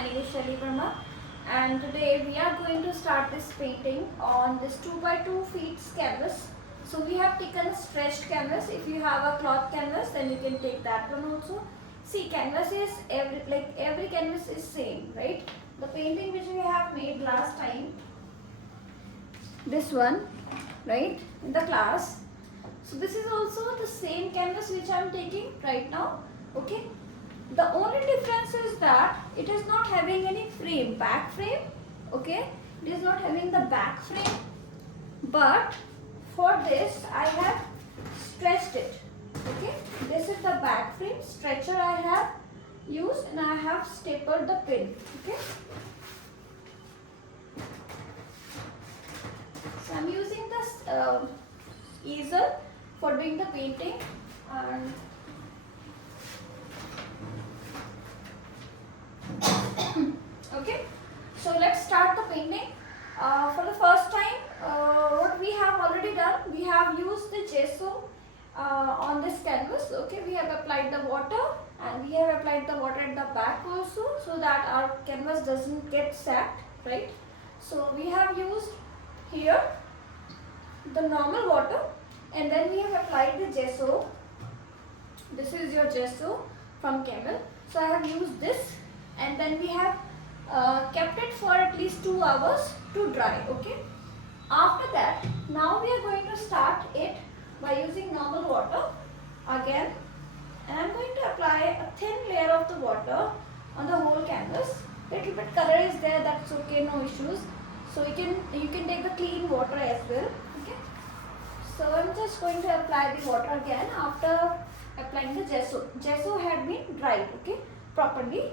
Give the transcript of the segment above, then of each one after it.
My name is Shelly Verma, and today we are going to start this painting on this 2 by 2 feet canvas. So we have taken a stretched canvas. If you have a cloth canvas, then you can take that one also. See, canvas is every canvas is same, right? The painting which we have made last time, this one, right, in the class. So this is also the same canvas which I am taking right now, okay. The only difference is that it is not having any frame, back frame, okay. It is not having the back frame, but for this I have stretched it, okay. This is the back frame, stretcher I have used, and I have stapled the pin, okay. So I am using this easel for doing the painting, and okay, so let's start the painting. For the first time, what we have already done, we have used the gesso on this canvas, okay. We have applied the water, and we have applied the water at the back also, so that our canvas doesn't get sagged, right. So we have used here the normal water, and then we have applied the gesso. This is your gesso from Camel. So I have used this, and then we have kept it for at least 2 hours to dry, okay. After that, now we are going to start it by using normal water again, and I am going to apply a thin layer of the water on the whole canvas. Little bit color is there, that's okay, no issues. So you can take the clean water as well, okay. So I am just going to apply the water again after applying the gesso. Gesso had been dried, okay, properly.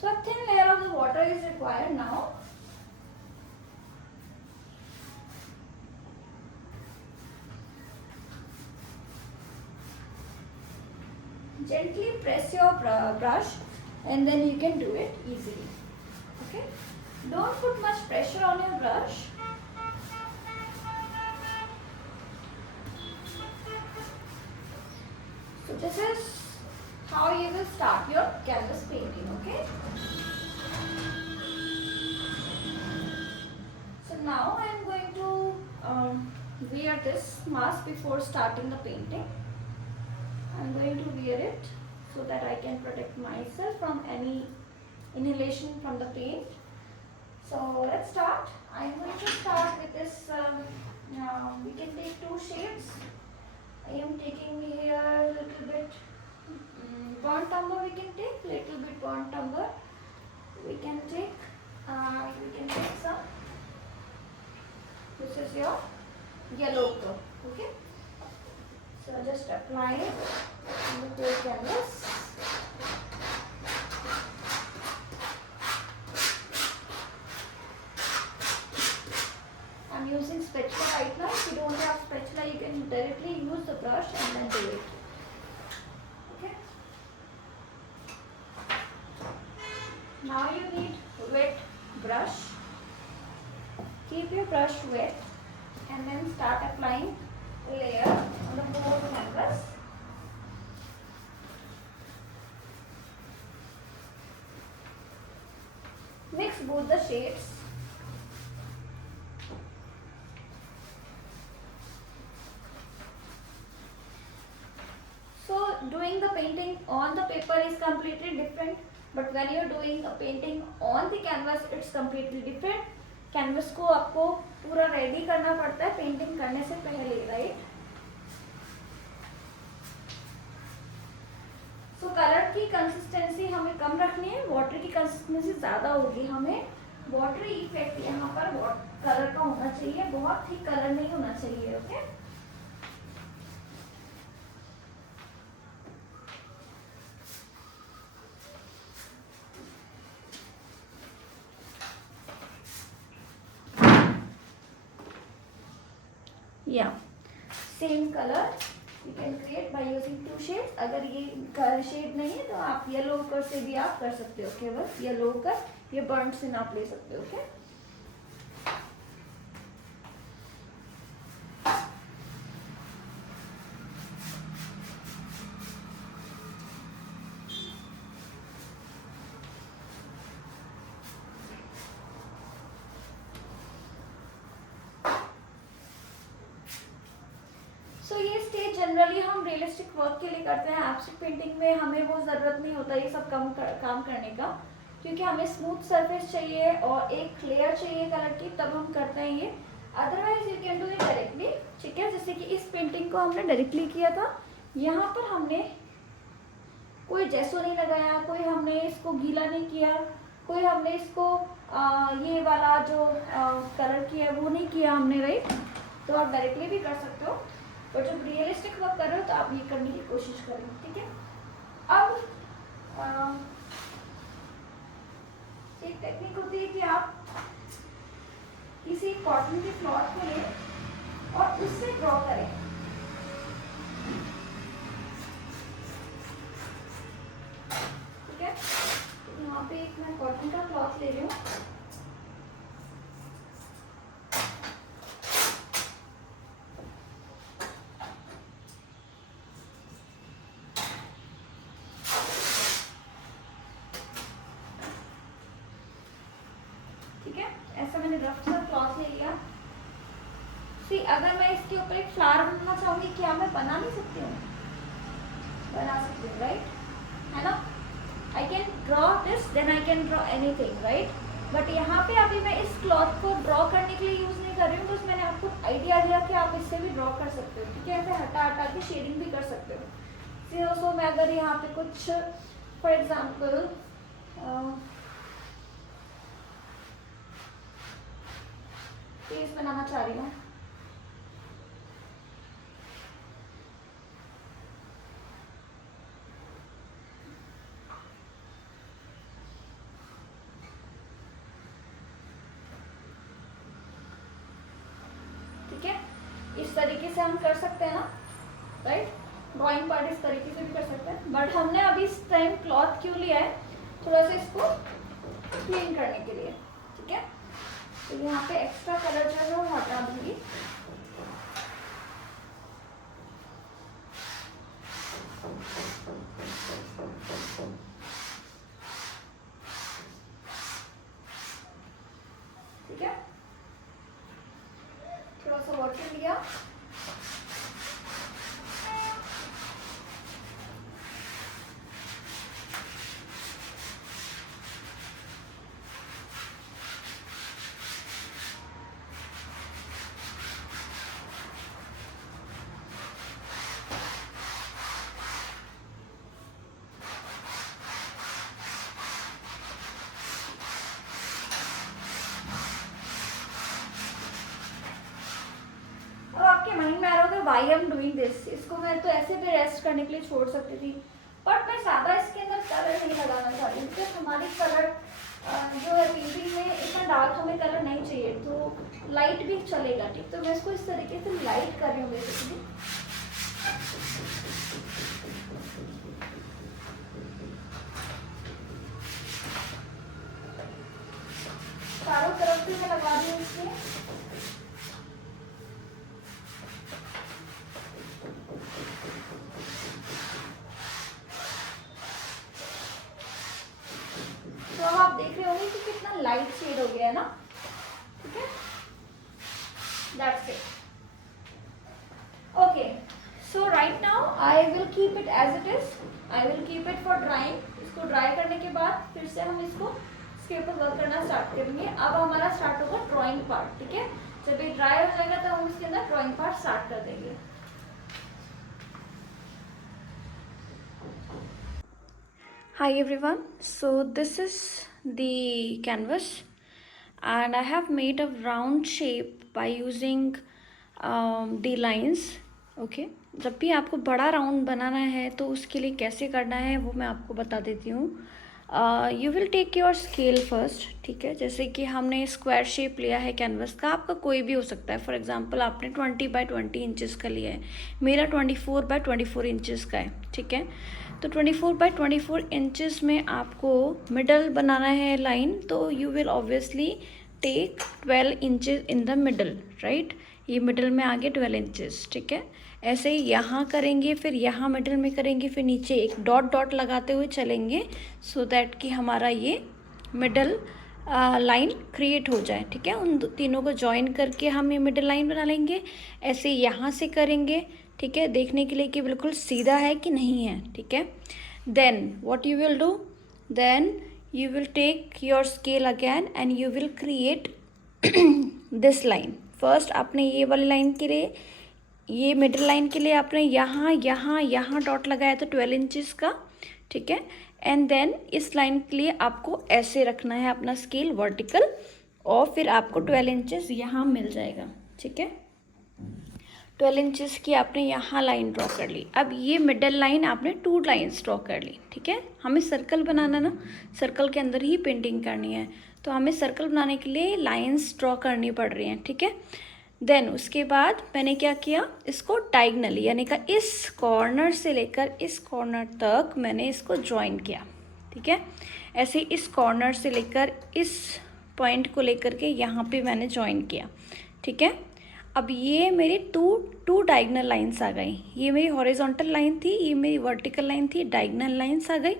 So a thin layer of the water is required now. Gently press your brush, and then you can do it easily, okay. Don't put much pressure on your brush. So this is how you will start your canvas painting, okay. So now I am going to wear this mask before starting the painting. I am going to wear it so that I can protect myself from any inhalation from the paint. So let's start. I am going to start with this, we can take 2 shades. I am taking here a little bit burnt umber, we can take little bit burnt umber. We can take some. This is your yellow color, okay. So just apply it on the whole canvas. I'm using spatula right now. If you don't have spatula, you can directly use the brush and then do it. Okay. Now you need wet brush. Keep your brush wet, and then start applying layer on the whole canvas. Mix both the shades. So doing the painting on the paper is completely different, but when you are doing a painting on the canvas, it's completely different. Canvas को आपको पूरा ready करना पड़ता है painting करने से पहले, right. सो colour की कंसिस्टेंसी हमें कम रखनी है, वाटर की कंसिस्टेंसी ज़्यादा होगी. हमें वाटरी इफेक्ट यहाँ पर कलर का होना चाहिए, बहुत ही कलर नहीं होना चाहिए, okay. Yeah, same color you can create by using 2 shades. अगर ये शेड नहीं है तो आप येलो कलर से भी आप कर सकते हो, केवल येलो कलर, ये बर्न से आप ले सकते हो, ओके. सो ये स्टेज जनरली हम रियलिस्टिक वर्क के लिए करते हैं। एब्स्ट्रैक्ट पेंटिंग में हमें वो ज़रूरत नहीं होता ये सब काम करने का, क्योंकि हमें स्मूथ सरफेस चाहिए और एक लेयर चाहिए कलर की, तब हम करते हैं ये। Otherwise you can do it directly, ठीक है। जैसे कि इस पेंटिंग को हमने डायरेक्टली किया था, यहाँ पर हमने कोई जेसो नहीं लगाया, कोई हमने इसको गीला नहीं किया, कोई हमने इसको ये वाला जो कलर किया है वो नहीं किया हमने, राइट। तो आप डायरेक्टली भी कर सकते हो, पर जब रियलिस्टिक वर्क कर रहे हो तो आप ये करने की कोशिश करें, ठीक है। अब एक टेक्निक होती है कि आप किसी कॉटन के क्लॉथ को लें और उससे ड्रॉ करें। ठीक है, तो यहाँ पे एक मैं कॉटन का क्लॉथ ले रही हूँ। ठीक है, ऐसा मैंने रफ सा क्लॉथ ले लिया। सी, अगर मैं इसके ऊपर एक फ्लावर बनाना चाहूंगी, क्या मैं बना नहीं सकती हूँ? बना सकती हूँ, राइट, है ना। I can draw this, then I can draw anything, right. But यहाँ पे अभी मैं इस क्लॉथ को ड्रॉ करने के लिए यूज नहीं कर रही हूँ, बस मैंने आपको आइडिया दिया कि आप इससे भी ड्रॉ कर सकते हो, ठीक है। ऐसे हटा हटा के शेडिंग भी कर सकते हो। सो मैं अगर यहाँ पे कुछ फॉर एग्जाम्पल फेस बनाना चाह रही हूँ, ठीक है। इस तरीके से हम कर सकते हैं ना, राइट। ड्राइंग पार्ट इस तरीके से भी कर सकते हैं, बट हमने अभी इस टाइम क्लॉथ क्यों लिया है? थोड़ा सा इसको क्लीन करने के लिए, ठीक है। तो यहाँ पे एक्स्ट्रा कलर जो है वो हटा दूंगी। ठीक है, थोड़ा सा वाटर लिया, माइंड में आ रहा होगा why I am doing this. इसको मैं तो ऐसे भी रेस्ट करने के लिए छोड़ सकती थी, बट मैं ज़्यादा इसके अंदर कलर नहीं लगाना चाहती, बिकॉज हमारी कलर जो है पेंटिंग में इतना डार्क हमें कलर नहीं चाहिए, तो लाइट भी चलेगा, ठीक। तो मैं इसको इस तरीके से लाइट कर रही हूँ बेसिकली। चारों तरफ से मैं लगा रही हूँ इसमें। तो अब आप देख रहे होंगे कि कितना लाइट शेड हो गया है ना, ठीक है। That's it. Okay, so right now I will keep it as it is. I will keep it for drawing. इसको ड्राई करने के बाद फिर से हम इसको इसके ऊपर वर्क करना स्टार्ट करेंगे। अब हमारा स्टार्ट होगा ड्राइंग पार्ट, ठीक है। जब ये ड्राई हो जाएगा तो हम इसके अंदर ड्राइंग पार्ट स्टार्ट कर देंगे। Hi everyone, so this is the canvas and I have made a round shape by using the lines. Okay, जब भी आपको बड़ा राउंड बनाना है तो उसके लिए कैसे करना है वो मैं आपको बता देती हूँ। You will take your scale first, ठीक है। जैसे कि हमने स्क्वायर शेप लिया है कैनवस का, आपका कोई भी हो सकता है। फॉर एग्जांपल आपने 20 बाय 20 इंचेस का लिया है, मेरा 24 बाय 24 इंचेस का है, ठीक है। तो 24 बाय 24 इंचेस में आपको मिडल बनाना है लाइन, तो you will obviously take 12 inches in the middle, right. ये मिडल में आगे 12 इंचेस, ठीक है। ऐसे ही यहाँ करेंगे, फिर यहाँ मिडल में करेंगे, फिर नीचे एक डॉट डॉट लगाते हुए चलेंगे, सो दैट कि हमारा ये मिडल लाइन क्रिएट हो जाए, ठीक है। उन तीनों को ज्वाइन करके हम ये मिडल लाइन बना लेंगे। ऐसे यहाँ से करेंगे, ठीक है, देखने के लिए कि बिल्कुल सीधा है कि नहीं है, ठीक है। Then what you will do, then you will take your scale again and you will create this line. first आपने ये वाली लाइन के लिए, ये मिडिल लाइन के लिए आपने यहाँ यहाँ यहाँ डॉट लगाया था 12 इंचज़ का, ठीक है। एंड देन इस लाइन के लिए आपको ऐसे रखना है अपना स्केल वर्टिकल, और फिर आपको 12 इंचज़ यहाँ मिल जाएगा, ठीक है। 12 इंचज़ की आपने यहाँ लाइन ड्रॉ कर ली। अब ये मिडल लाइन आपने 2 लाइन्स ड्रॉ कर ली, ठीक है। हमें सर्कल बनाना ना, सर्कल के अंदर ही पेंटिंग करनी है, तो हमें सर्कल बनाने के लिए लाइन्स ड्रॉ करनी पड़ रही हैं, ठीक है। देन उसके बाद मैंने क्या किया, इसको डायगनली यानी कि इस कॉर्नर से लेकर इस कॉर्नर तक मैंने इसको ज्वाइन किया, ठीक है। ऐसे इस कॉर्नर से लेकर इस पॉइंट को लेकर के यहाँ पे मैंने ज्वाइन किया, ठीक है। अब ये मेरी टू डायगनल लाइंस आ गई, ये मेरी हॉरिजॉन्टल लाइन थी, ये मेरी वर्टिकल लाइन थी, डायगनल लाइंस आ गई।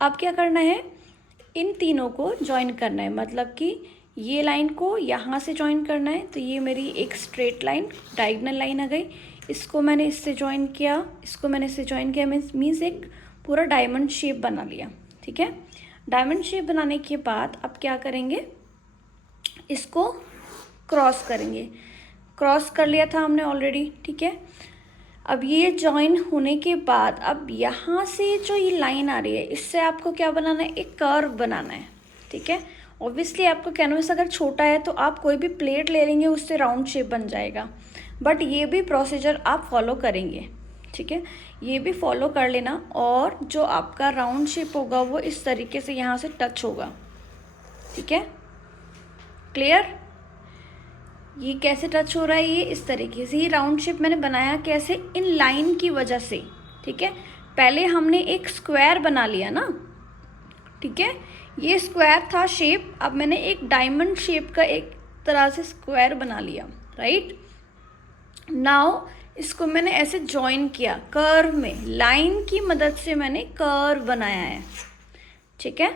अब क्या करना है, इन तीनों को ज्वाइन करना है, मतलब कि ये लाइन को यहाँ से ज्वाइन करना है, तो ये मेरी एक स्ट्रेट लाइन डायगनल लाइन आ गई। इसको मैंने इससे ज्वाइन किया, इसको मैंने इससे ज्वाइन किया, मीन्स एक पूरा डायमंड शेप बना लिया, ठीक है। डायमंड शेप बनाने के बाद अब क्या करेंगे, इसको क्रॉस करेंगे। क्रॉस कर लिया था हमने ऑलरेडी, ठीक है। अब ये ज्वाइन होने के बाद अब यहाँ से जो ये लाइन आ रही है, इससे आपको क्या बनाना है, एक कर्व बनाना है, ठीक है। ऑब्वियसली आपका कैनवस अगर छोटा है तो आप कोई भी प्लेट ले लेंगे, उससे राउंड शेप बन जाएगा, बट ये भी प्रोसीजर आप फॉलो करेंगे, ठीक है। ये भी फॉलो कर लेना, और जो आपका राउंड शेप होगा वो इस तरीके से यहाँ से टच होगा, ठीक है। क्लियर, ये कैसे टच हो रहा है, ये इस तरीके से। ये राउंड शेप मैंने बनाया कैसे, इन लाइन की वजह से, ठीक है। पहले हमने एक स्क्वायर बना लिया ना, ठीक है, ये स्क्वायर था शेप, अब मैंने एक डायमंड शेप का एक तरह से स्क्वायर बना लिया, राइट। नाउ इसको मैंने ऐसे ज्वाइन किया कर्व में, लाइन की मदद से मैंने कर्व बनाया है, ठीक है।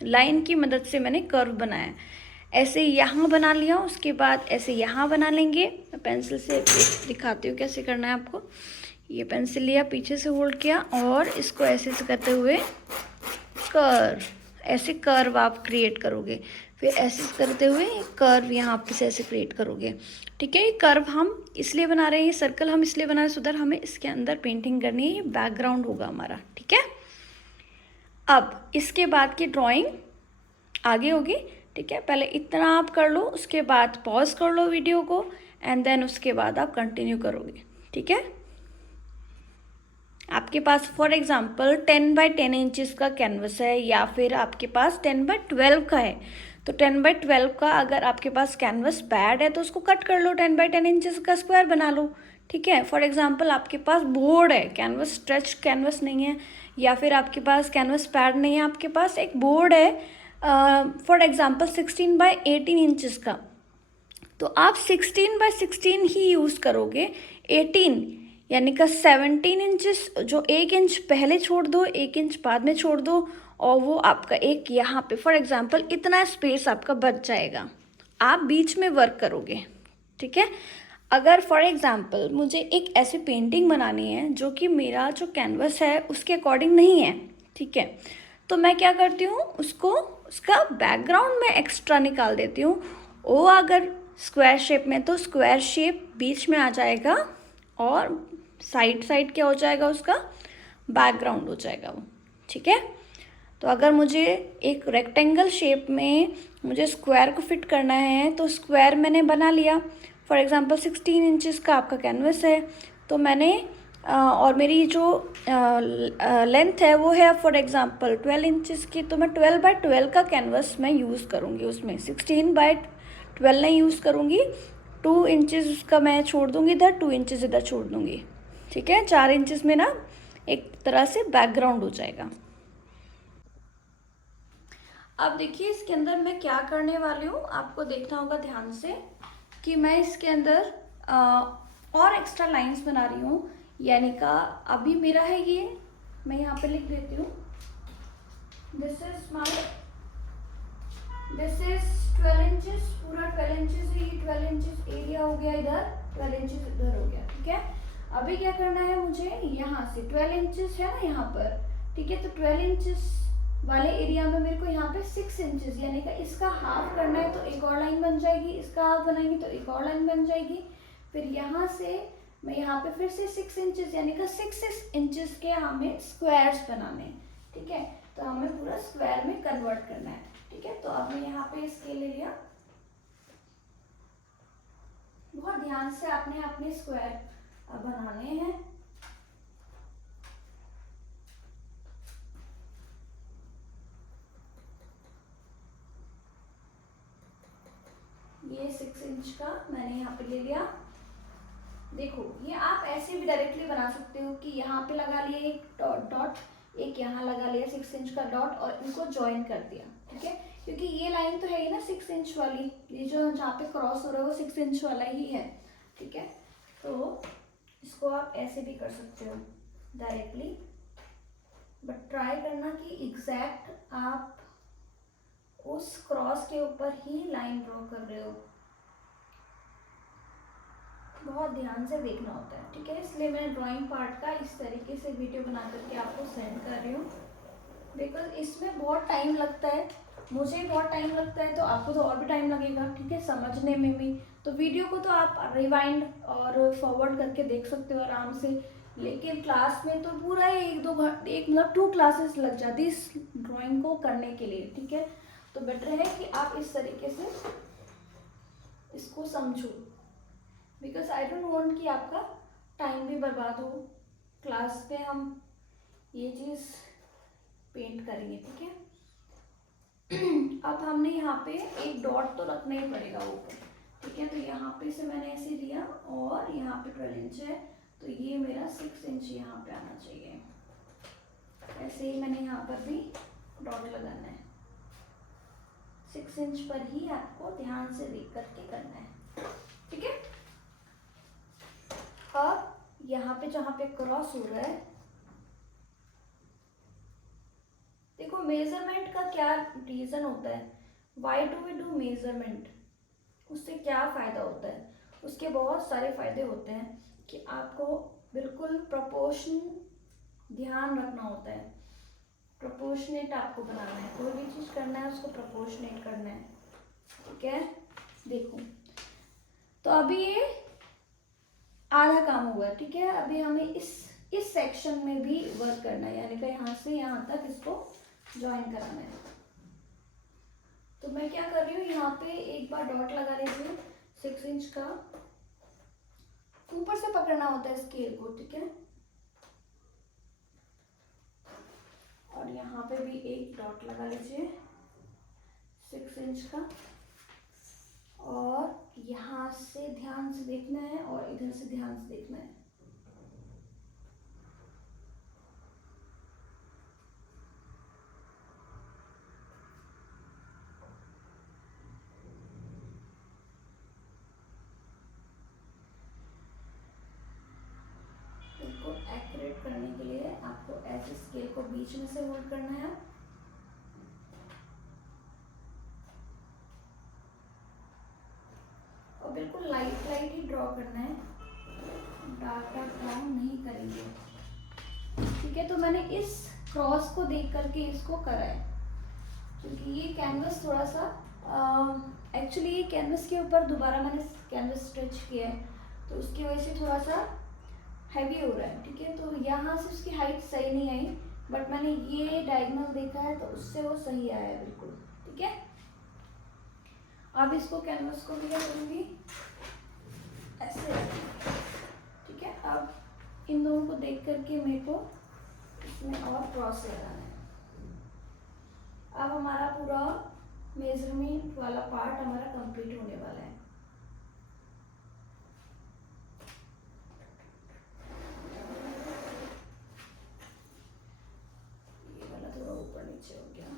लाइन की मदद से मैंने कर्व बनाया है, ऐसे यहाँ बना लिया, उसके बाद ऐसे यहाँ बना लेंगे। मैं पेंसिल से दिखाती हूँ कैसे करना है आपको। ये पेंसिल लिया, पीछे से होल्ड किया, और इसको ऐसे से करते हुए कर्व, ऐसे कर्व आप क्रिएट करोगे, फिर ऐसे करते हुए कर्व यहाँ पे से ऐसे क्रिएट करोगे, ठीक है। ये कर्व हम इसलिए बना रहे हैं, ये सर्कल हम इसलिए बना रहे हैं सुधर हमें इसके अंदर पेंटिंग करनी है, ये बैकग्राउंड होगा हमारा, ठीक है। अब इसके बाद की ड्राइंग आगे होगी, ठीक है। पहले इतना आप कर लो, उसके बाद पॉज कर लो वीडियो को, एंड देन उसके बाद आप कंटिन्यू करोगे, ठीक है। आपके पास फॉर एग्जांपल 10 बाय 10 इंचज़ का कैनवस है, या फिर आपके पास 10 बाय 12 का है, तो 10 बाय 12 का अगर आपके पास कैनवस पैड है तो उसको कट कर लो, 10 बाय 10 इंचज़ का स्क्वायर बना लो, ठीक है। फॉर एग्जांपल आपके पास बोर्ड है, कैनवस स्ट्रेच कैनवस नहीं है, या फिर आपके पास कैनवस पैड नहीं है, आपके पास एक बोर्ड है फॉर एग्जांपल 16 बाय 18 इंचज़ का, तो आप 16 बाय 16 ही यूज़ करोगे। 18 यानी का 17 इंचेस, जो 1 इंच पहले छोड़ दो, 1 इंच बाद में छोड़ दो, और वो आपका एक यहाँ पे फॉर एग्जांपल इतना स्पेस आपका बच जाएगा, आप बीच में वर्क करोगे, ठीक है। अगर फॉर एग्जांपल मुझे एक ऐसी पेंटिंग बनानी है जो कि मेरा जो कैनवस है उसके अकॉर्डिंग नहीं है, ठीक है, तो मैं क्या करती हूँ, उसका बैकग्राउंड में एक्स्ट्रा निकाल देती हूँ। वो अगर स्क्वायर शेप में, तो स्क्वायर शेप बीच में आ जाएगा, और साइड क्या हो जाएगा, उसका बैकग्राउंड हो जाएगा वो, ठीक है। तो अगर मुझे एक रेक्टेंगल शेप में मुझे स्क्वायर को फिट करना है, तो स्क्वायर मैंने बना लिया। फॉर एग्जांपल 16 इंचज़ का आपका कैनवस है, तो मैंने और मेरी जो लेंथ है वो है फॉर एग्जांपल 12 इंचज़ की, तो मैं 12 बाय 12 का कैनवस मैं यूज़ करूँगी, उसमें 16 बाय 12 नहीं यूज़ करूँगी। 2 इंचज़ उसका मैं छोड़ दूँगी इधर, 2 इंचज़ इधर छोड़ दूँगी, ठीक है। 4 इंचज़ में ना एक तरह से बैकग्राउंड हो जाएगा। अब देखिए इसके अंदर मैं क्या करने वाली हूँ, आपको देखना होगा ध्यान से कि मैं इसके अंदर और एक्स्ट्रा लाइंस बना रही हूँ, यानी का अभी मेरा है ये, मैं यहाँ पे लिख देती हूँ, दिस इज 12 इंचेस, पूरा 12 इंचेस है, ये 12 इंचेस एरिया हो गया, इधर 12 इंचेस इधर हो गया, ठीक है। अभी क्या करना है मुझे, यहाँ से 12 इंचेस है ना यहाँ पर, ठीक है, तो 12 इंचेस वाले एरिया में मेरे को यहाँ पे 6 इंचेस यानी कि इसका हाफ करना है, तो एक और लाइन बन जाएगी, इसका हाफ बनाएंगे तो एक और लाइन बन जाएगी। फिर यहाँ से मैं यहाँ पे फिर से 6 इंचेस यानी कि 6 इंचेस के हमें स्क्वायर्स बनाने हैं, ठीक है, तो हमें पूरा स्क्वायर में कन्वर्ट करना है, ठीक है। तो अब मैं यहाँ पे स्केल ले लिया, बहुत ध्यान से आपने अपने स्क्वायर बनाने हैं। ये 6 इंच का मैंने यहाँ पे ले लिया। देखो ये आप ऐसे भी डायरेक्टली बना सकते हो कि यहाँ पे लगा लिया एक डॉट, एक यहाँ लगा लिया 6 इंच का डॉट और इनको ज्वाइन कर दिया, ठीक है, क्योंकि ये लाइन तो है ही ना 6 इंच वाली, ये जो जहाँ पे क्रॉस हो रहा है वो 6 इंच वाला ही है, ठीक है। तो इसको आप ऐसे भी कर सकते हो डायरेक्टली, बट ट्राई करना कि एग्जैक्ट आप उस क्रॉस के ऊपर ही लाइन ड्रॉ कर रहे हो, बहुत ध्यान से देखना होता है, ठीक है। इसलिए मैं ड्राइंग पार्ट का इस तरीके से वीडियो बना करके आपको सेंड कर रही हूँ, बिकॉज इसमें बहुत टाइम लगता है, मुझे बहुत टाइम लगता है, तो आपको तो और भी टाइम लगेगा, ठीक है, समझने में भी। तो वीडियो को तो आप रिवाइंड और फॉरवर्ड करके देख सकते हो आराम से, लेकिन क्लास में तो पूरा एक मतलब 2 क्लासेस लग जाती है इस ड्राइंग को करने के लिए, ठीक है। तो बेटर है कि आप इस तरीके से इसको समझो, बिकॉज आई डोंट वांट कि आपका टाइम भी बर्बाद हो, क्लास में हम ये चीज़ पेंट करेंगे, ठीक है। अब हमने यहाँ पे एक डॉट तो रखना ही पड़ेगा ऊपर, ठीक है, तो यहाँ पे से मैंने ऐसे लिया और यहाँ पे 12 इंच है, तो ये मेरा 6 इंच यहाँ पे आना चाहिए, ऐसे ही मैंने यहाँ पर भी डॉट लगाना है, 6 इंच पर ही आपको ध्यान से देख करके करना है, ठीक है। अब यहाँ पे जहाँ पे क्रॉस हो रहा है, देखो मेजरमेंट का क्या रीजन होता है, why do we do measurement, उससे क्या फायदा होता है, उसके बहुत सारे फायदे होते हैं कि आपको बिल्कुल प्रोपोर्शन ध्यान रखना होता है, प्रोपोर्शनेट आपको बनाना है, कोई भी चीज़ करना है उसको प्रोपोर्शनेट करना है, ठीक है। देखो तो अभी ये आधा काम हुआ, ठीक है, अभी हमें इस सेक्शन में भी वर्क करना है, यानी कि यहाँ से यहाँ तक इसको ज्वाइन कराना है। तो मैं क्या कर रही हूँ, यहाँ पे एक बार डॉट लगा लेती हूँ 6 इंच का, ऊपर से पकड़ना होता है स्केल को, ठीक है, और यहाँ पे भी एक डॉट लगा लीजिए 6 इंच का, और यहाँ से ध्यान से देखना है और इधर से ध्यान से देखना है। इसको एक्यूरेट करने के लिए आपको ऐसे स्केल को बीच में से होल्ड करना है, और बिल्कुल लाइट लाइट ही ड्रॉ करना है, डार्क डार्क ड्रॉ नहीं करेंगे, ठीक है। तो मैंने इस क्रॉस को देख करके इसको करा है, क्योंकि ये कैनवस थोड़ा सा एक्चुअली ये कैनवस के ऊपर दोबारा मैंने कैनवस स्ट्रेच किया है, तो उसकी वजह से थोड़ा सा हैवी हो रहा है, ठीक है। तो यहाँ से उसकी हाइट सही नहीं आई, बट मैंने ये डायगोनल देखा है तो उससे वो सही आया है बिल्कुल, ठीक है। अब इसको कैनवस को क्या करूँगी, ऐसे, ठीक है। अब इन दोनों को देख करके मेरे को इसमें और क्रॉस लगाना है। अब हमारा पूरा मेजरमेंट वाला पार्ट हमारा कंप्लीट होने वाला है। ये वाला थोड़ा ऊपर नीचे हो गया,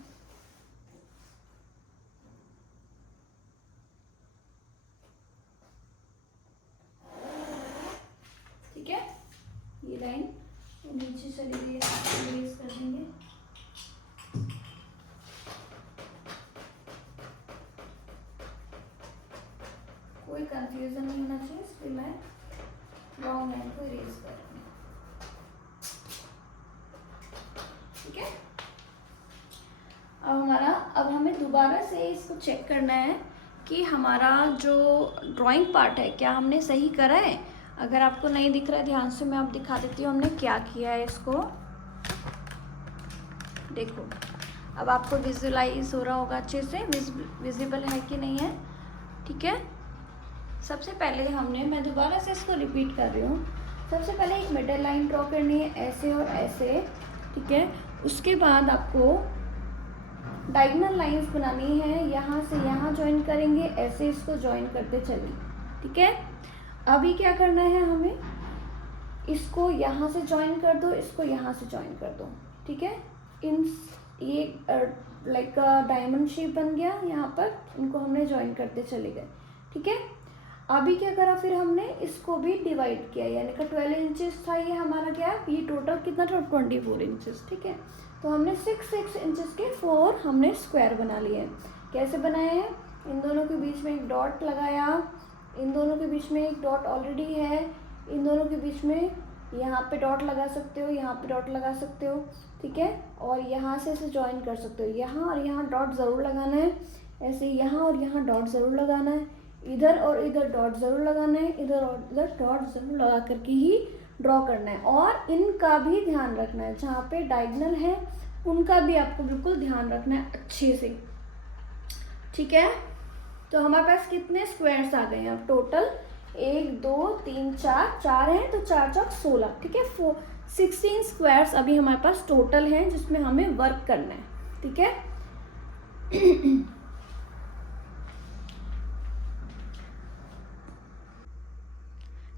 ठीक है। ये लाइन नीचे चली गई है, रेज कर देंगे। कोई कंफ्यूजन नहीं होना चाहिए, इसलिए मैं रॉन्ग लाइन को इरेज करेंगे। ठीक है, अब हमें दोबारा से इसको चेक करना है कि हमारा जो ड्राइंग पार्ट है क्या हमने सही करा है। अगर आपको नहीं दिख रहा है ध्यान से मैं आप दिखा देती हूँ हमने क्या किया है। इसको देखो, अब आपको विजुलाइज हो रहा होगा अच्छे से, विजिबल है कि नहीं है। ठीक है, सबसे पहले हमने, मैं दोबारा से इसको रिपीट कर रही हूँ, सबसे पहले एक मिडल लाइन ड्रॉ करनी है ऐसे और ऐसे। ठीक है, उसके बाद आपको डायगोनल लाइंस बनानी है, यहाँ से यहाँ ज्वाइन करेंगे, ऐसे इसको ज्वाइन करते चलें। ठीक है, अभी क्या करना है हमें, इसको यहाँ से ज्वाइन कर दो, इसको यहाँ से ज्वाइन कर दो। ठीक है, इन ये लाइक डायमंड शेप बन गया यहाँ पर, इनको हमने ज्वाइन करते चले गए। ठीक है, अभी क्या करा फिर हमने इसको भी डिवाइड किया, यानी कि 12 इंचेस था ये हमारा गैप, ये टोटल कितना था 24 इंचेस। ठीक है, तो हमने 6 इंचेस के 4 हमने स्क्वायर बना लिए। कैसे बनाए हैं, इन दोनों के बीच में एक डॉट लगाया, इन दोनों के बीच में एक डॉट ऑलरेडी है, इन दोनों के बीच में यहाँ पे डॉट लगा सकते हो, यहाँ पे डॉट लगा सकते हो। ठीक है, और यहाँ से इसे ज्वाइन कर सकते हो, यहाँ और यहाँ डॉट ज़रूर लगाना है, ऐसे यहाँ और यहाँ डॉट ज़रूर लगाना है, इधर और इधर डॉट ज़रूर लगाना है, इधर और इधर डॉट ज़रूर लगा करके ही ड्रॉ करना है। और इनका भी ध्यान रखना है, जहाँ पे डायगोनल है उनका भी आपको बिल्कुल ध्यान रखना है अच्छे से। ठीक है, तो हमारे पास कितने स्क्वायर्स आ गए हैं अब टोटल, 1 2 3 4 हैं, तो 4 चौक 16। ठीक है, 16 स्क्वायर्स अभी हमारे पास टोटल हैं जिसमें हमें वर्क करना है। ठीक है,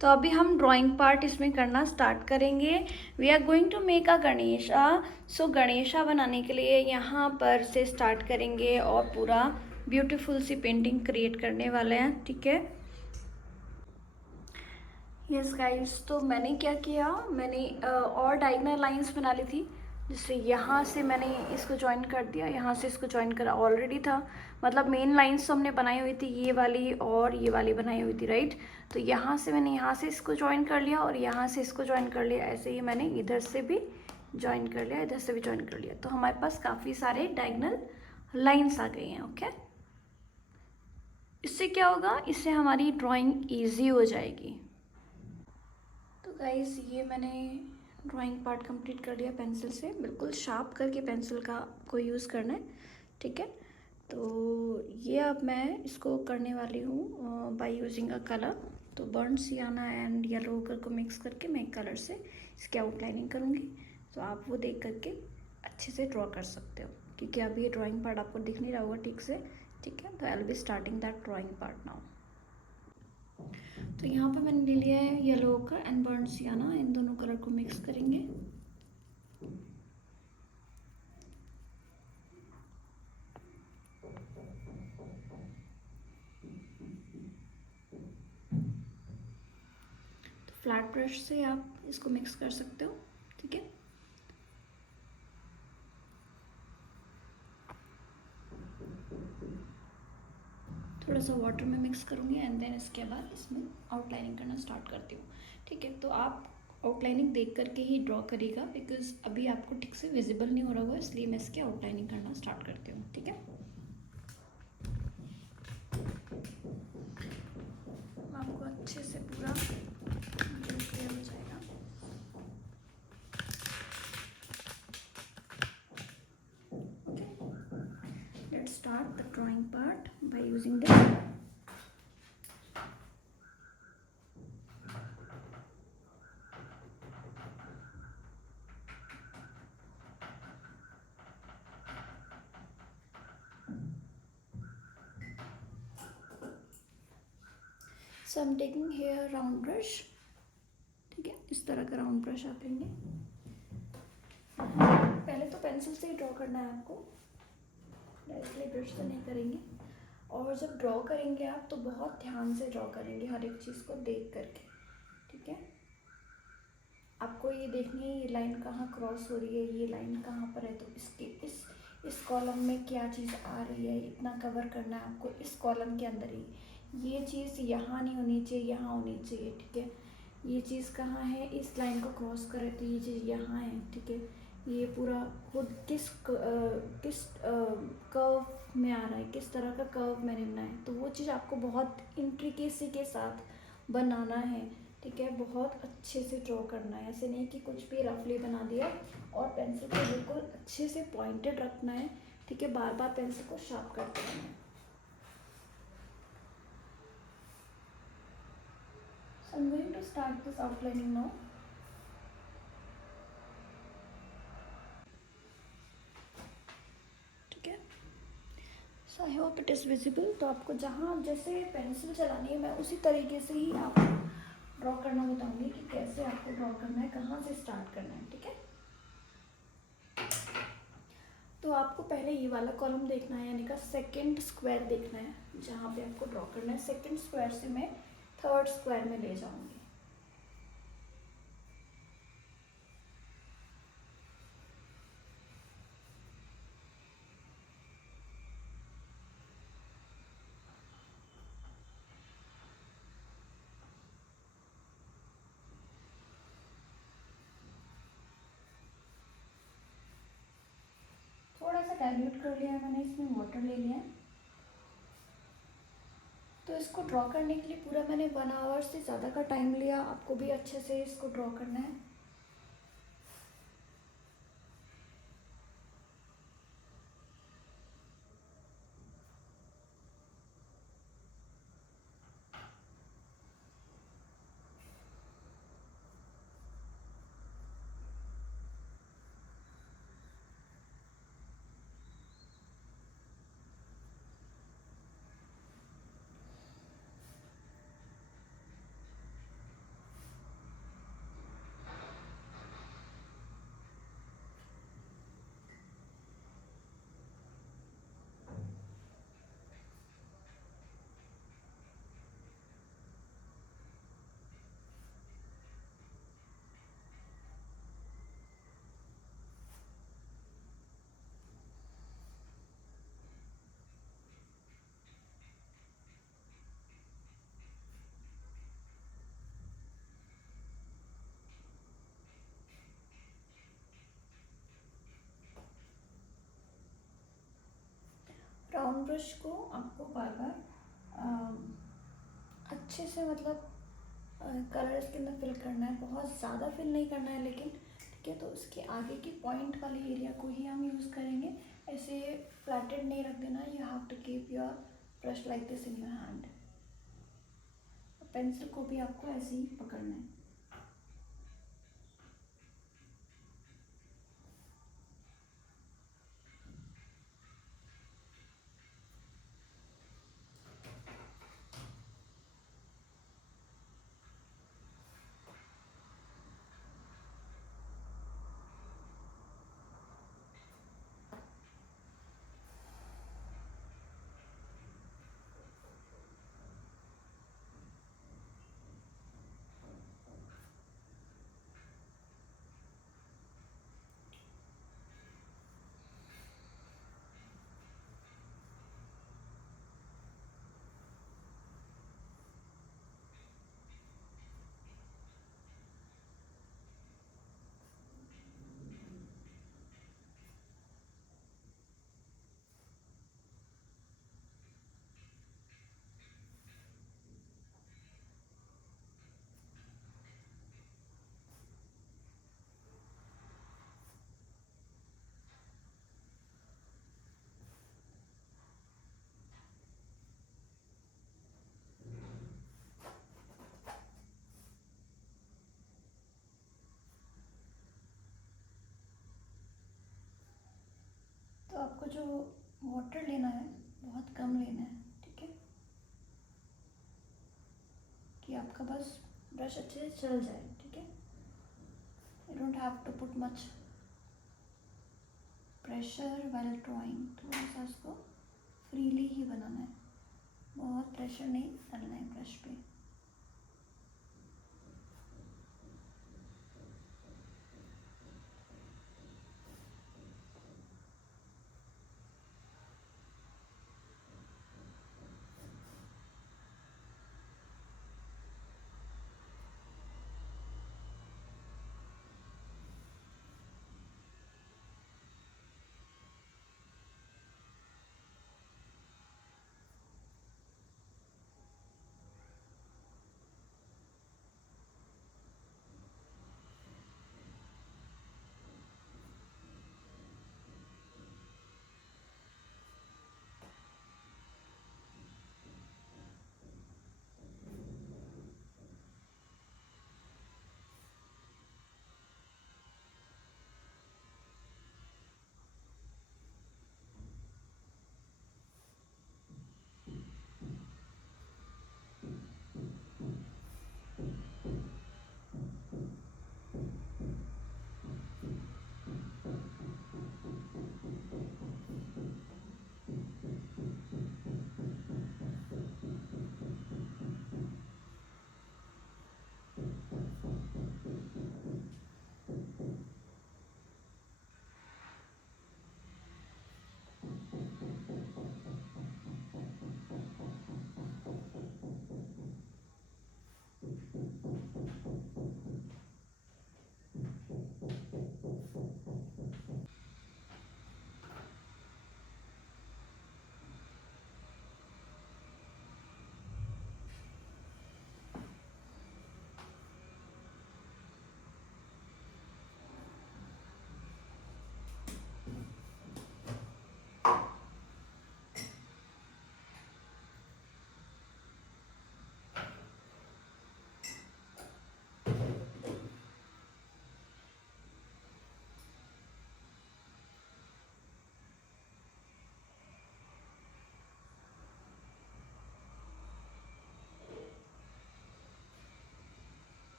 तो अभी हम ड्राइंग पार्ट इसमें करना स्टार्ट करेंगे। We are going to make a Ganesha. So Ganesha बनाने के लिए यहाँ पर से स्टार्ट करेंगे और पूरा ब्यूटीफुल सी पेंटिंग क्रिएट करने वाले हैं। ठीक है, यस गाइस, तो मैंने क्या किया, मैंने और डायगोनल लाइंस बना ली थी, जिससे यहाँ से मैंने इसको ज्वाइन कर दिया, यहाँ से इसको ज्वाइन करा ऑलरेडी था, मतलब मेन लाइंस तो हमने बनाई हुई थी, ये वाली और ये वाली बनाई हुई थी, राइट। तो यहाँ से मैंने यहाँ से इसको ज्वाइन कर लिया और यहाँ से इसको ज्वाइन कर लिया, ऐसे ही मैंने इधर से भी ज्वाइन कर लिया, इधर से भी ज्वाइन कर लिया, तो हमारे पास काफ़ी सारे डायगोनल लाइन्स आ गई हैं। ओके, इससे क्या होगा, इससे हमारी ड्राइंग ईजी हो जाएगी। तो गाइस, ये मैंने ड्राइंग पार्ट कंप्लीट कर लिया पेंसिल से, बिल्कुल शार्प करके पेंसिल का को यूज़ करना है। ठीक है, तो ये अब मैं इसको करने वाली हूँ बाय यूजिंग अ कलर। तो burnt sienna and yellow colour को मिक्स करके मैं कलर से इसकी आउटलाइनिंग करूँगी, तो आप वो देख करके अच्छे से ड्रॉ कर सकते हो, क्योंकि अभी ये ड्राइंग पार्ट आपको दिख नहीं रहा होगा ठीक से। ठीक है, तो I will be starting that drawing part now. तो यहाँ पे मैंने ले लिया है येलो ओकर एंड बर्न सियाना, इन दोनों कलर को मिक्स करेंगे। तो फ्लैट ब्रश से आप इसको मिक्स कर सकते हो। ठीक है, थोड़ा सा वाटर में मिक्स करूँगी एंड देन इसके बाद इसमें आउटलाइनिंग करना स्टार्ट करती हूँ। ठीक है, तो आप आउटलाइनिंग देख करके ही ड्रॉ करिएगा, बिकॉज अभी आपको ठीक से विजिबल नहीं हो रहा होगा, इसलिए मैं इसकी आउटलाइनिंग करना स्टार्ट करती हूँ। ठीक है, आपको अच्छे से पूरा क्लियर हो जाएगा। Let's start the drawing part by using this. So I'm taking here round brush. ठीक है, इस तरह का राउंड ब्रश आप लेंगे। पहले तो पेंसिल से ही ड्रॉ करना है आपको, डायरेक्टली ब्रश से नहीं करेंगे। और जब ड्रॉ करेंगे आप तो बहुत ध्यान से ड्रॉ करेंगे, हर एक चीज़ को देख करके। ठीक है, आपको ये देखनी है ये लाइन कहाँ क्रॉस हो रही है, ये लाइन कहाँ पर है, तो इसके इस कॉलम में क्या चीज़ आ रही है, इतना कवर करना है आपको इस कॉलम के अंदर ही। ये चीज़ यहाँ नहीं होनी चाहिए, यहाँ होनी चाहिए। ठीक है, ये चीज़ कहाँ है, इस लाइन को क्रॉस करे तो ये चीज़ यहाँ है, ठीक है। ये पूरा खुद किस कर्व में आ रहा है, किस तरह का कर्व मैंने बनाया है, तो वो चीज़ आपको बहुत इंट्रिकेसी के साथ बनाना है, ठीक है। बहुत अच्छे से ड्रॉ करना है, ऐसे नहीं कि कुछ भी रफली बना दिया। और पेंसिल को बिल्कुल अच्छे से पॉइंटेड रखना है, ठीक है। बार बार पेंसिल को शार्प करते रहना है। So I'm going to start this outlining now. ठीक है, so I hope it is visible. तो आपको जहाँ जैसे पेंसिल चलानी है, मैं उसी तरीके से ही आपको ड्रॉ करना बताऊंगी कि कैसे आपको ड्रॉ करना है, कहाँ से स्टार्ट करना है, ठीक है। तो आपको पहले ये वाला कॉलम देखना है, यानी कि सेकंड स्क्वायर देखना है, जहाँ पे आपको ड्रॉ करना है। सेकंड स्क्वायर से मैं थर्ड स्क्वायर में ले जाऊंगी। थोड़ा सा डाइल्यूट कर लिया है मैंने, इसमें वाटर ले लिया है। तो इसको ड्रॉ करने के लिए पूरा मैंने 1 आवर से ज़्यादा का टाइम लिया। आपको भी अच्छे से इसको ड्रॉ करना है। राउंड ब्रश को आपको बार बार अच्छे से मतलब कलर इसके अंदर फिल करना है। बहुत ज़्यादा फिल नहीं करना है लेकिन, ठीक है। तो इसके आगे की पॉइंट वाली एरिया को ही हम यूज़ करेंगे। ऐसे फ्लैटेड नहीं रख देना। You have to keep your brush like this in your hand. Pencil को भी आपको ऐसे ही पकड़ना है। तो आपको जो वाटर लेना है बहुत कम लेना है, ठीक है, कि आपका बस ब्रश अच्छे से चल जाए, ठीक है। You don't have to put much pressure while drawing. थोड़ा सा इसको फ्रीली ही बनाना है, बहुत प्रेशर नहीं डालना है ब्रश पे।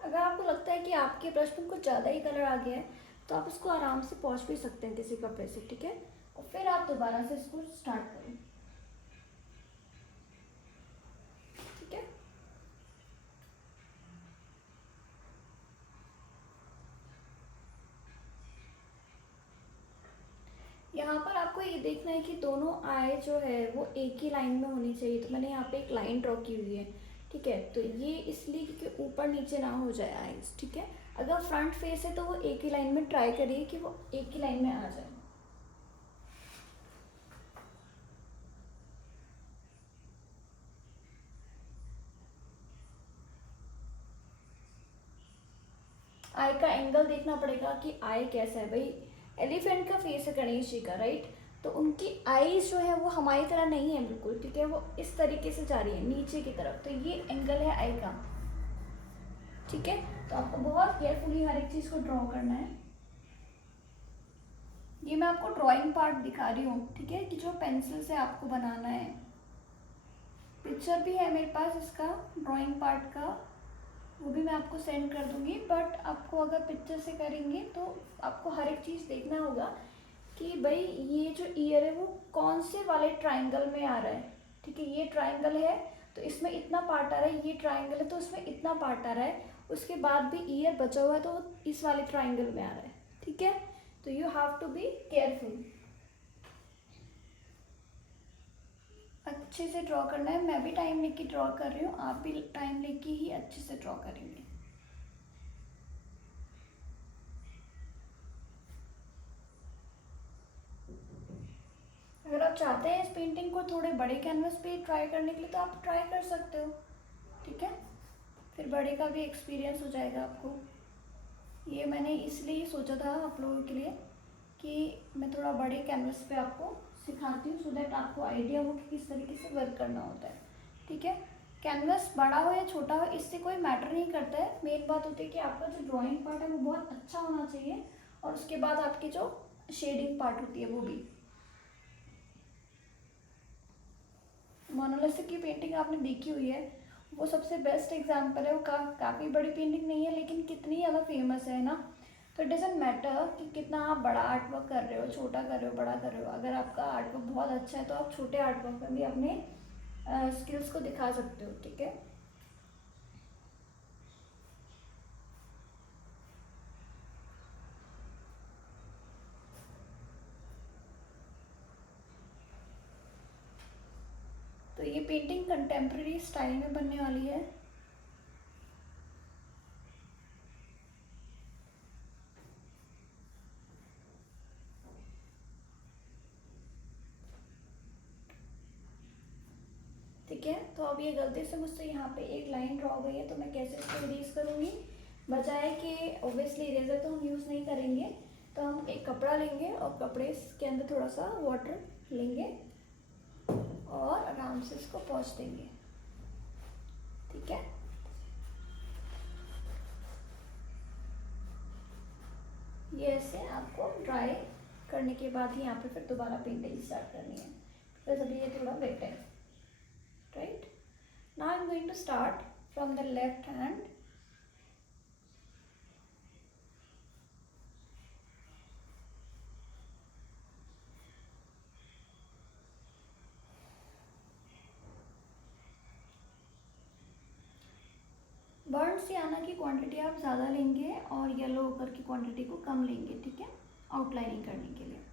अगर आपको लगता है कि आपके ब्रश में कुछ ज़्यादा ही कलर आ गया है तो आप इसको आराम से पॉच भी सकते हैं किसी कपड़े से, ठीक है। और फिर आप दोबारा से इसको स्टार्ट करें, ठीक है। यहाँ पर आपको ये देखना है कि दोनों आई जो है वो एक ही लाइन में होनी चाहिए। तो मैंने यहाँ पे एक लाइन ड्रॉ की हुई है, ठीक है। तो ये इसलिए क्योंकि ऊपर नीचे ना हो जाए आईज, ठीक है। अगर फ्रंट फेस है तो वो एक ही लाइन में ट्राई करिए कि वो एक ही लाइन में आ जाए। आई का एंगल देखना पड़ेगा कि आई कैसा है। भाई एलिफेंट का फेस है गणेश जी का, राइट। तो उनकी आईज जो है वो हमारी तरह नहीं है बिल्कुल, ठीक है। वो इस तरीके से जा रही है नीचे की तरफ, तो ये एंगल है आई का, ठीक है। तो आपको बहुत केयरफुली हर एक चीज़ को ड्रॉ करना है। ये मैं आपको ड्राइंग पार्ट दिखा रही हूँ, ठीक है, कि जो पेंसिल से आपको बनाना है। पिक्चर भी है मेरे पास इसका ड्राइंग पार्ट का, वो भी मैं आपको सेंड कर दूंगी। बट आपको अगर पिक्चर से करेंगे तो आपको हर एक चीज़ देखना होगा कि भाई ये जो ईयर है वो कौन से वाले ट्राइंगल में आ रहा है, ठीक है। ये ट्राइंगल है तो इसमें इतना पार्ट आ रहा है, ये ट्राइंगल है तो इसमें इतना पार्ट आ रहा है, उसके बाद भी ईयर बचा हुआ है तो इस वाले ट्राइंगल में आ रहा है, ठीक है। तो you have to be careful, अच्छे से ड्रॉ करना है। मैं भी टाइम लेके ड्रॉ कर रही हूँ, आप भी टाइम लेके ही अच्छे से ड्रॉ करेंगे। अगर आप चाहते हैं इस पेंटिंग को थोड़े बड़े कैनवस पे ट्राई करने के लिए तो आप ट्राई कर सकते हो, ठीक है। फिर बड़े का भी एक्सपीरियंस हो जाएगा आपको। ये मैंने इसलिए सोचा था आप लोगों के लिए कि मैं थोड़ा बड़े कैनवस पे आपको सिखाती हूँ, सो दैट आपको आइडिया हो कि किस तरीके से वर्क करना होता है, ठीक है। कैनवस बड़ा हो या छोटा हो इससे कोई मैटर नहीं करता है। मेन बात होती है कि आपका जो ड्राइंग पार्ट है वो बहुत अच्छा होना चाहिए, और उसके बाद आपकी जो शेडिंग पार्ट होती है वो भी। मोनालिसा की पेंटिंग आपने देखी हुई है, वो सबसे बेस्ट एग्जांपल है। वो काफ़ी बड़ी पेंटिंग नहीं है लेकिन कितनी ज़्यादा फेमस है ना। तो इट डजेंट मैटर कि कितना आप बड़ा आर्ट वर्क कर रहे हो, छोटा कर रहे हो, बड़ा कर रहे हो। अगर आपका आर्ट वर्क बहुत अच्छा है तो आप छोटे आर्ट वर्क में भी अपने स्किल्स को दिखा सकते हो, ठीक है। तो ये पेंटिंग कंटेम्प्रेरी स्टाइल में बनने वाली है। ठीक है, तो अब ये गलती से मुझसे यहाँ पे एक लाइन ड्रॉ हो गई है, तो मैं कैसे इसको इरेज करूँगी। बजाय कि ऑब्वियसली इरेजर तो हम यूज़ नहीं करेंगे, तो हम एक कपड़ा लेंगे और कपड़े के अंदर थोड़ा सा वाटर लेंगे और आराम से इसको पोंछ देंगे, ठीक है। ये ऐसे आपको ड्राई करने के बाद ही यहाँ पे फिर दोबारा पेंटिंग स्टार्ट करनी है, बिकॉज अभी ये थोड़ा वेट है, right. Now I am going to start from the left hand. Burnt sienna की क्वांटिटी आप ज़्यादा लेंगे और येलो ओकर की क्वांटिटी को कम लेंगे, ठीक है, आउटलाइनिंग करने के लिए।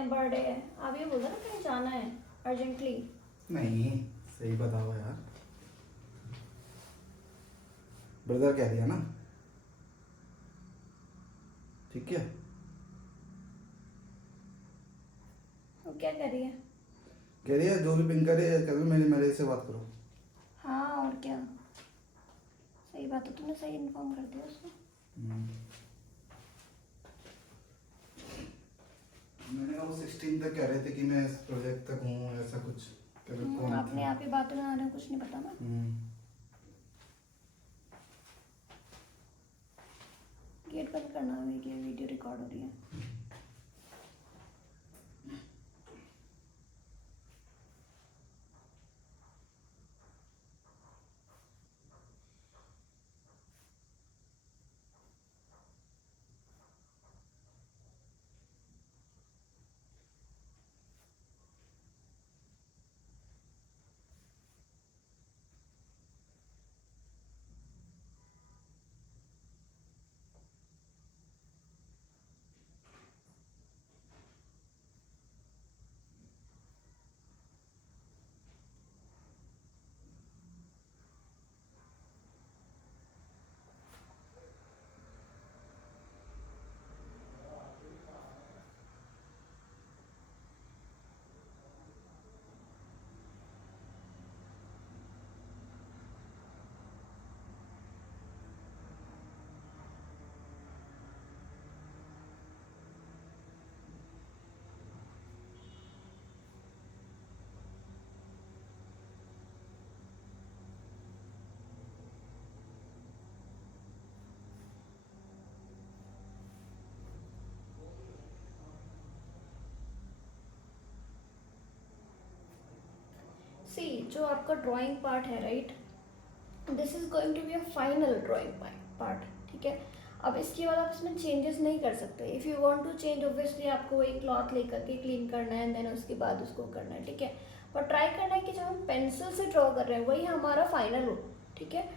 हैं, बर्थडे है, आप ये बोल रहे ना कहीं जाना है अर्जेंटली। नहीं, सही बताओ यार। ब्रदर कह दिया ना, ठीक है। वो क्या कह रही है? कह रही है जो भी पिंक करे कह दो मेरे मेरे से बात करो। हाँ और क्या, सही बात है, तुमने सही इन्फॉर्म कर दिया उसको। मैंने कहा वो 16 तक कह रहे थे कि मैं इस प्रोजेक्ट तक हूँ, ऐसा कुछ कौन अपने आप ही बातों में आ रहे हैं, कुछ नहीं पता ना। गेट बंद करना है, ये वीडियो रिकॉर्ड हो रही है। सी जो आपका ड्राइंग पार्ट है right, this is going to be a final drawing part, ठीक है। अब इसके बाद आप इसमें चेंजेस नहीं कर सकते। If you want to change obviously आपको एक क्लॉथ लेकर के क्लीन करना है, देन उसके बाद उसको करना है, ठीक है। पर ट्राई करना है कि जब हम पेंसिल से ड्रॉ कर रहे हैं वही हमारा फाइनल हो, ठीक है।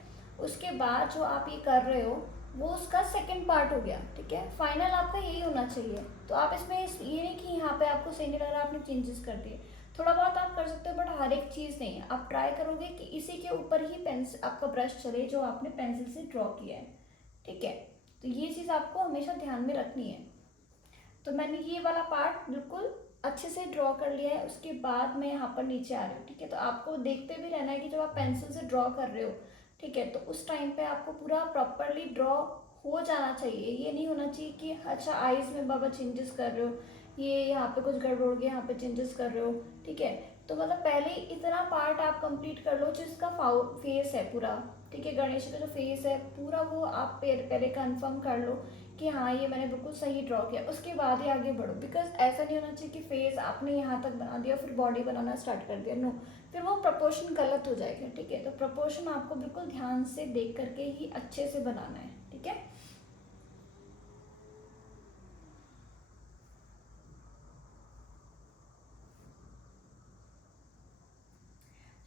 उसके बाद जो आप ये कर रहे हो वो उसका सेकंड पार्ट हो गया, ठीक है। फाइनल आपका यही होना चाहिए। तो आप इसमें ये नहीं कि यहाँ पे आपको सही नहीं लग रहा आपने चेंजेस कर दिए, थोड़ा बहुत आप कर सकते हो बट हर एक चीज़ नहीं। आप ट्राई करोगे कि इसी के ऊपर ही पेंसिल आपका ब्रश चले जो आपने पेंसिल से ड्रॉ किया है, ठीक है। तो ये चीज़ आपको हमेशा ध्यान में रखनी है। तो मैंने ये वाला पार्ट बिल्कुल अच्छे से ड्रॉ कर लिया है। उसके बाद मैं यहाँ पर नीचे आ रही हूँ, ठीक है। तो आपको देखते भी रहना है कि जब आप पेंसिल से ड्रॉ कर रहे हो, ठीक है, तो उस टाइम पे आपको पूरा प्रॉपरली ड्रॉ हो जाना चाहिए। ये नहीं होना चाहिए कि अच्छा आईज में बाबा चेंजेस कर रहे हो, ये यहाँ पे कुछ गड़बड़ हो गया, यहाँ पे चेंजेस कर रहे हो, ठीक है। तो मतलब पहले इतना पार्ट आप कंप्लीट कर लो जिसका फेस है पूरा, ठीक है। गणेश का जो फेस है पूरा वो आप पहले कंफर्म कर लो कि हाँ ये मैंने बिल्कुल सही ड्रॉ किया, उसके बाद ही आगे बढ़ो। बिकॉज ऐसा नहीं होना चाहिए कि फेस आपने यहाँ तक बना दिया फिर बॉडी बनाना स्टार्ट कर दिया, नो, फिर वो प्रपोर्शन गलत हो जाएगा, ठीक है। तो प्रपोर्शन आपको बिल्कुल ध्यान से देख करके ही अच्छे से बनाना है, ठीक है।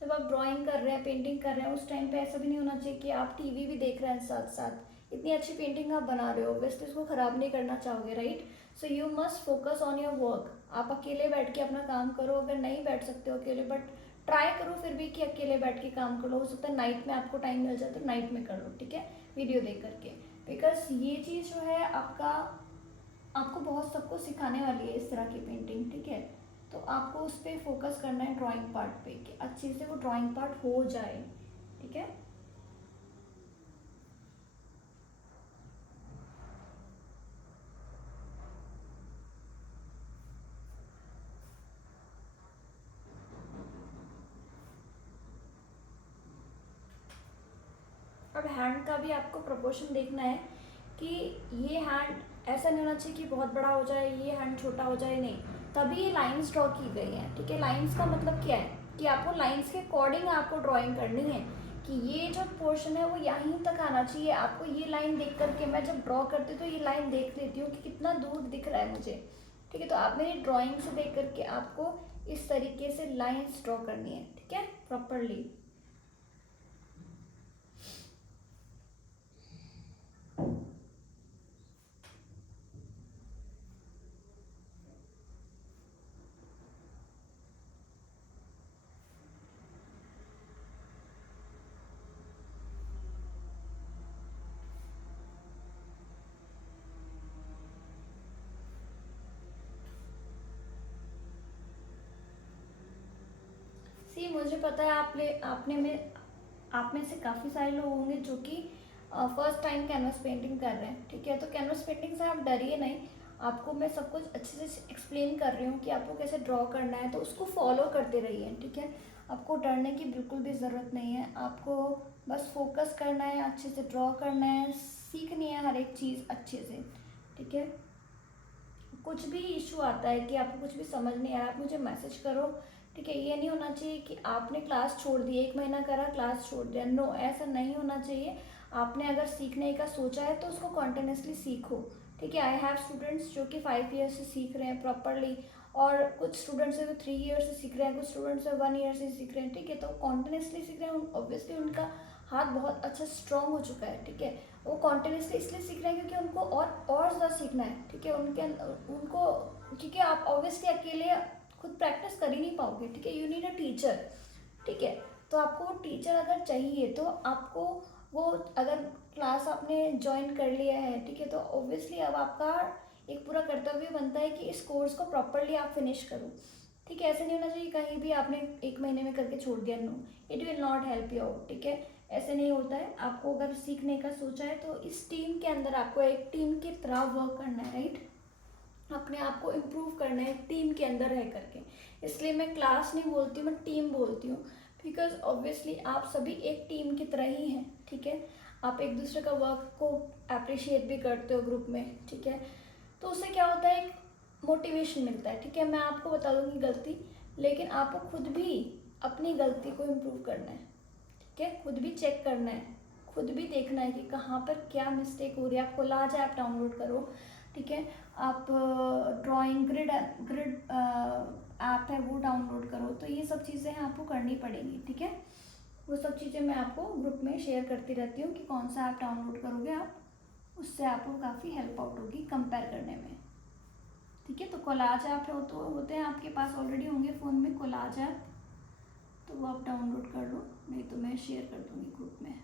जब आप ड्राइंग कर रहे हैं, पेंटिंग कर रहे हैं, उस टाइम पे ऐसा भी नहीं होना चाहिए कि आप टीवी भी देख रहे हैं साथ साथ। इतनी अच्छी पेंटिंग आप बना रहे हो, वैसे इसको ख़राब नहीं करना चाहोगे, right. So you must focus on your work. आप अकेले बैठ के अपना काम करो, अगर नहीं बैठ सकते हो अकेले, बट ट्राई करो फिर भी कि अकेले बैठ के काम करो। हो सकता है नाइट में आपको टाइम मिल जाए तो नाइट में कर लो, ठीक है, वीडियो देख करके। बिकॉज ये चीज़ जो है आपको बहुत सबको सिखाने वाली है इस तरह की पेंटिंग, ठीक है। तो आपको उस पर फोकस करना है ड्राइंग पार्ट पे कि अच्छे से वो ड्राइंग पार्ट हो जाए, ठीक है। अब हैंड का भी आपको प्रोपोर्शन देखना है कि ये हैंड ऐसा नहीं होना चाहिए कि बहुत बड़ा हो जाए, ये हैंड छोटा हो जाए, नहीं। तभी ये लाइंस ड्रॉ की गई हैं, ठीक है। लाइंस का मतलब क्या है कि आपको लाइंस के अकॉर्डिंग आपको ड्राइंग करनी है कि ये जो पोर्शन है वो यहीं तक आना चाहिए। आपको ये लाइन देख करके मैं जब ड्रॉ करती हूँ तो ये लाइन देख लेती हूँ कि कितना दूर दिख रहा है मुझे, ठीक है। तो आप मेरी ड्राइंग से देख करके आपको इस तरीके से लाइंस ड्रॉ करनी है, ठीक है, प्रॉपरली। कि मुझे पता है आप में से काफ़ी सारे लोग होंगे जो कि फर्स्ट टाइम कैनवस पेंटिंग कर रहे हैं, ठीक है। तो कैनवस पेंटिंग से आप डरिए नहीं, आपको मैं सब कुछ अच्छे से एक्सप्लेन कर रही हूँ कि आपको कैसे ड्रॉ करना है, तो उसको फॉलो करते रहिए, ठीक है। आपको डरने की बिल्कुल भी ज़रूरत नहीं है, आपको बस फोकस करना है, अच्छे से ड्रॉ करना है, सीखनी है हर एक चीज़ अच्छे से, ठीक है। कुछ भी इशू आता है कि आपको कुछ भी समझ नहीं आया, आप मुझे मैसेज करो, ठीक है। ये नहीं होना चाहिए कि आपने क्लास छोड़ दी, 1 महीना करा क्लास छोड़ दिया, नो, ऐसा नहीं होना चाहिए। आपने अगर सीखने का सोचा है तो उसको कॉन्टिन्यूसली सीखो, ठीक है। आई हैव स्टूडेंट्स जो कि 5 ईयर से सीख रहे हैं प्रॉपरली, और कुछ स्टूडेंट्स है जो 3 ईयर से सीख रहे हैं, कुछ स्टूडेंट्स है 1 ईयर से सीख रहे हैं, ठीक है। तो कॉन्टिन्यूसली सीख रहे हैं, ऑब्वियसली उनका हाथ बहुत अच्छा स्ट्रॉन्ग हो चुका है, ठीक है। वो कॉन्टिन्यूसली इसलिए सीख रहे हैं क्योंकि उनको और ज़्यादा सीखना है, ठीक है। उनको, क्योंकि आप ऑब्वियसली अकेले खुद प्रैक्टिस कर ही नहीं पाओगे, ठीक है। यू नीड अ टीचर, ठीक है। तो आपको वो टीचर अगर चाहिए तो आपको वो, अगर क्लास आपने ज्वाइन कर लिया है, ठीक है, तो ऑब्वियसली अब आपका एक पूरा कर्तव्य बनता है कि इस कोर्स को प्रॉपरली आप फिनिश करो, ठीक है। ऐसे नहीं होना चाहिए कहीं भी आपने 1 महीने में करके छोड़ दिया, no, it will not help you out, ठीक है। ऐसे नहीं होता है। आपको अगर सीखने का सोचा है तो इस टीम के अंदर आपको एक टीम की तरह वर्क करना है, राइट। अपने आप को इम्प्रूव करना है टीम के अंदर रह करके, इसलिए मैं क्लास नहीं बोलती हूँ, मैं टीम बोलती हूँ, बिकॉज ऑब्वियसली आप सभी एक टीम की तरह ही हैं, ठीक है। आप एक दूसरे का वर्क को अप्रिशिएट भी करते हो ग्रुप में, ठीक है। तो उससे क्या होता है, एक मोटिवेशन मिलता है, ठीक है। मैं आपको बता दूँगी गलती, लेकिन आपको खुद भी अपनी गलती को इम्प्रूव करना है, ठीक है। खुद भी चेक करना है, खुद भी देखना है कि कहाँ पर क्या मिस्टेक हो रही है। आप कोलाज ऐप डाउनलोड करो, ठीक है। आप ड्राइंग ग्रिड ऐप है वो डाउनलोड करो। तो ये सब चीज़ें आपको करनी पड़ेंगी, ठीक है। वो सब चीज़ें मैं आपको ग्रुप में शेयर करती रहती हूँ कि कौन सा ऐप डाउनलोड करोगे आप, उससे आपको काफ़ी हेल्प आउट होगी कंपेयर करने में, ठीक है। तो कोलाज ऐप तो होते हैं आपके पास ऑलरेडी होंगे फ़ोन में कोलाज ऐप, तो वो आप डाउनलोड कर लो, नहीं तो मैं शेयर कर दूँगी ग्रुप में।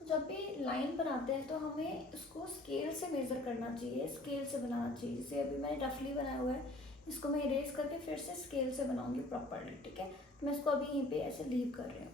तो जब भी लाइन बनाते हैं तो हमें उसको स्केल से मेज़र करना चाहिए, स्केल से बनाना चाहिए। जैसे अभी मैंने रफली बनाया हुआ है, इसको मैं इरेज करके फिर से स्केल से बनाऊंगी प्रॉपरली, ठीक है। तो मैं इसको अभी यहीं पे ऐसे लीव कर रही हूँ।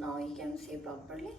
now you can see properly.